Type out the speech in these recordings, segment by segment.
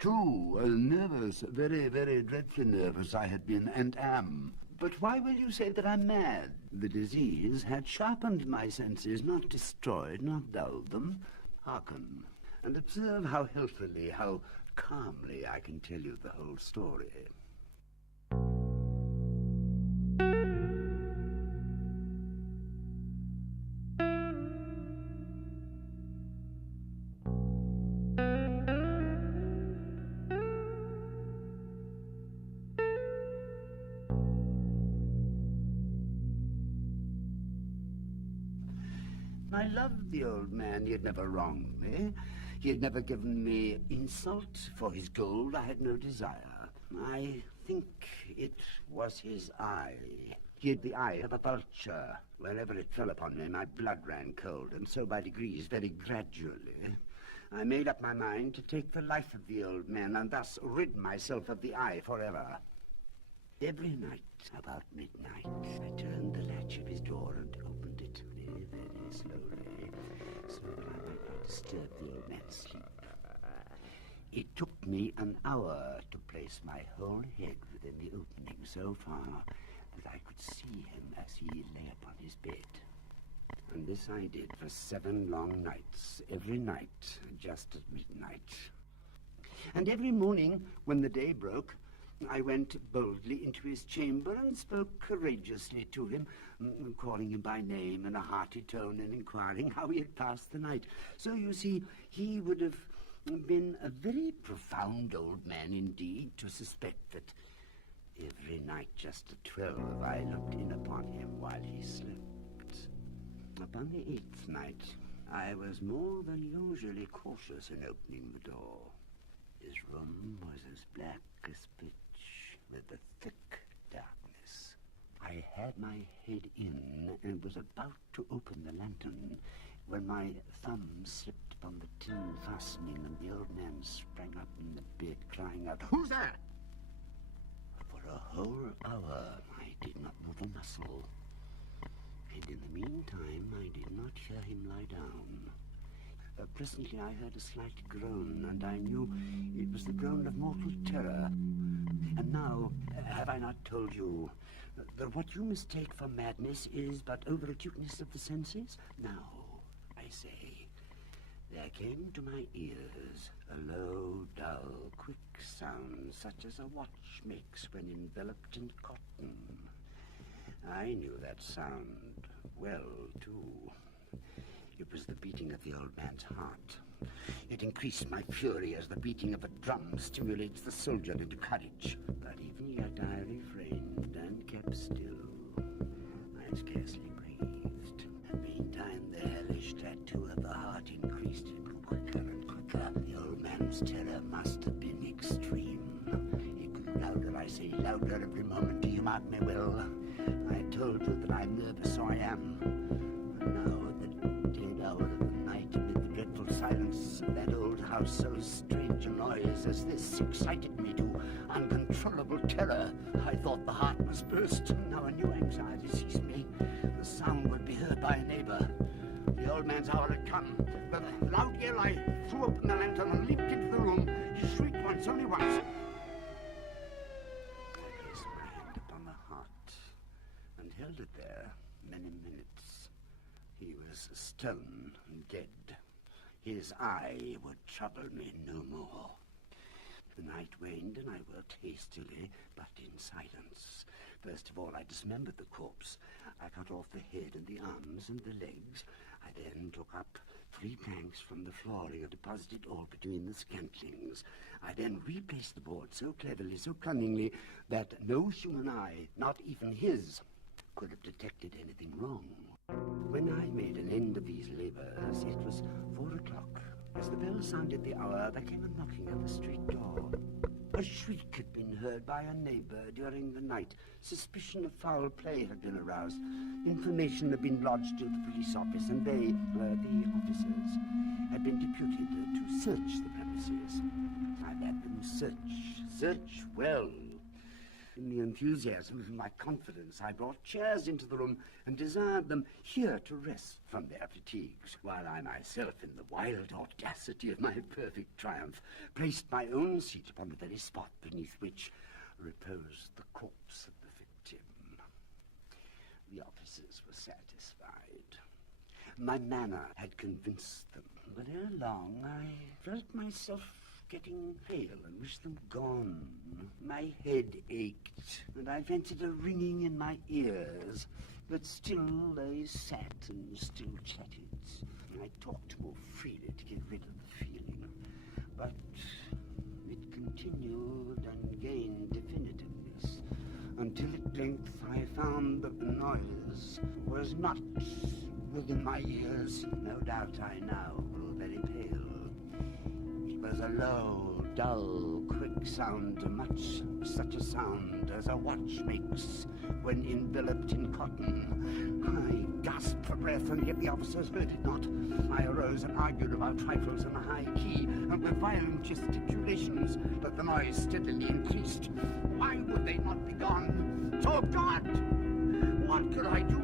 Too nervous, very, very dreadfully nervous I had been and am. But why will you say that I'm mad? The disease had sharpened my senses, not destroyed, not dulled them. Hearken, and observe how healthily, how calmly I can tell you the whole story. I loved the old man. He had never wronged me. He had never given me insult. For his gold I had no desire. I think it was his eye. He had the eye of a vulture. Wherever it fell upon me, my blood ran cold, and so by degrees, very gradually, I made up my mind to take the life of the old man, and thus rid myself of the eye forever. Every night, about midnight, I turned the latch of his door and opened it very, very slowly, so that I might not disturb the old man's sleep. It took me an hour to place my whole head within the opening so far that I could see him as he lay upon his bed. And this I did for 7 long nights, every night, just at midnight. And every morning, when the day broke, I went boldly into his chamber and spoke courageously to him, calling him by name in a hearty tone and inquiring how he had passed the night. So, you see, he would have been a very profound old man indeed to suspect that every night just at 12 I looked in upon him while he slept. Upon the 8th night, I was more than usually cautious in opening the door. His room was as black as pitch, with a thick darkness. I had my head in and was about to open the lantern when my thumb slipped upon the tin fastening and the old man sprang up in the bed crying out, "Who's there?" For a whole hour I did not move a muscle, and in the meantime I did not hear him lie down. Presently I heard a slight groan, and I knew it was the groan of mortal terror. And now, have I not told you that what you mistake for madness is but over-acuteness of the senses? Now, I say, there came to my ears a low, dull, quick sound, such as a watch makes when enveloped in cotton. I knew that sound well, too. It was the beating of the old man's heart. It increased my fury as the beating of a drum stimulates the soldier into courage. But even yet I refrained and kept still. I scarcely breathed. And meantime the hellish tattoo of the heart increased. It grew quicker and quicker. The old man's terror must have been extreme. It grew louder, I say, louder every moment. Do you mark me well? I told you that I'm nervous, so I am. And now, hour of the night, amid the dreadful silence of that old house, so strange a noise as this excited me to uncontrollable terror. I thought the heart must burst, and now a new anxiety seized me. The sound would be heard by a neighbor. The old man's hour had come. With a loud yell, I threw open the lantern and leaped into the room. He shrieked once, only once. I placed my hand upon the heart and held it there many minutes. He was stone and dead. His eye would trouble me no more. The night waned, and I worked hastily, but in silence. First of all, I dismembered the corpse. I cut off the head and the arms and the legs. I then took up 3 planks from the flooring and deposited all between the scantlings. I then replaced the board so cleverly, so cunningly, that no human eye, not even his, could have detected anything wrong. When I made an end of these labors, it was 4 o'clock. As the bell sounded the hour, there came a knocking at the street door. A shriek had been heard by a neighbor during the night. Suspicion of foul play had been aroused. Information had been lodged to the police office, and they, the officers, had been deputed to search the premises. I bade them search well. In the enthusiasm of my confidence, I brought chairs into the room and desired them here to rest from their fatigues, while I myself, in the wild audacity of my perfect triumph, placed my own seat upon the very spot beneath which reposed the corpse of the victim. The officers were satisfied. My manner had convinced them, but ere long I felt myself getting pale and wished them gone. My head ached, and I fancied a ringing in my ears, but still they sat and still chatted. I talked more freely to get rid of the feeling, but it continued and gained definitiveness, until at length I found that the noise was not within my ears. No doubt I now grew very pale. It was a low, dull, quick sound, much such a sound as a watch makes when enveloped in cotton. I gasped for breath, and yet the officers heard it not. I arose and argued about trifles in a high key, and with violent gesticulations, but the noise steadily increased. Why would they not be gone? So God! What could I do?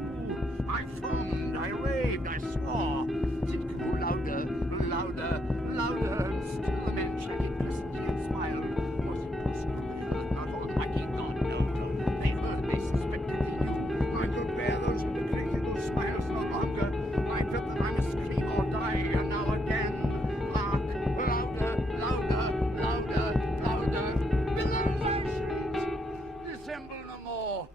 I foamed, I raved, I swore. It grew louder, louder, louder, and still the men chatted pleasantly and smiled. Was it possible they heard not? Almighty God, no. They heard, they suspected, they knew. I could bear those incredible smiles no longer. I felt that I must scream or die, and now again. Hark, louder, louder, louder, louder. Below I shrieked. Dissemble no more.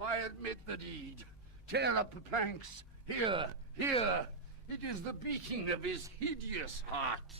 I admit the deed. Tear up the planks. Here, here. It is the beating of his hideous heart.